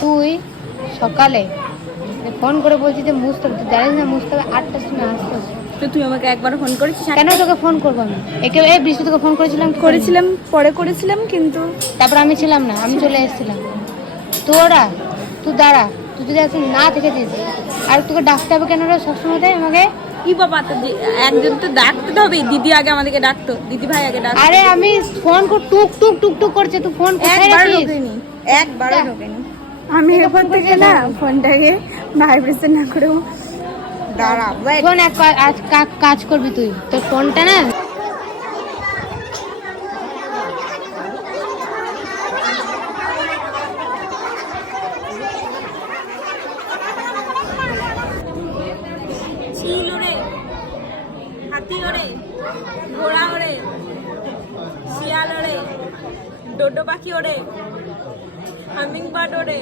তুই সকালে ফোন করে বলছিস যে মুছতে হবে, তুই জানিস না মুছতে হবে 8টার সময় আসতে হবে। তো তুই আমাকে একবার ফোন করেছিস? কেন তোকে ফোন করবো আমি? এই বৃষ্টি তোকে ফোন করেছিলাম কি করেছিলাম, পরে করেছিলাম, কিন্তু তারপর আমি ছিলাম না, আমি চলে এসেছিলাম। তুই দাঁড়া, তুই যদি এখন না থেকেছিস আর তোকে ডাকতে হবে কেন রে সবসময় তাই আমাকে? কি বাবা, তো একজন তো ডাকতে হবে, দিদি আগে আমাদেরকে ডাকতো, দিদি ভাই আগে ডাকতো। আরে আমি ফোন কর, টুক টুক টুক টুক করছে, তুই ফোন কোথায় রাখিস? একবারও ঢোকেনি। আমি এরপর থেকে না ফোনটাকে ভাইব্রেশন না করেও দাঁড়া। ফোন কাজ করবি তুই, তোর ফোনটা না চিল ওরে, হাতি ওরে, ঘোড়া ওরে, শিয়াল ওরে, ডোডো পাখি ওরে, হামিং বার্ড ওরে।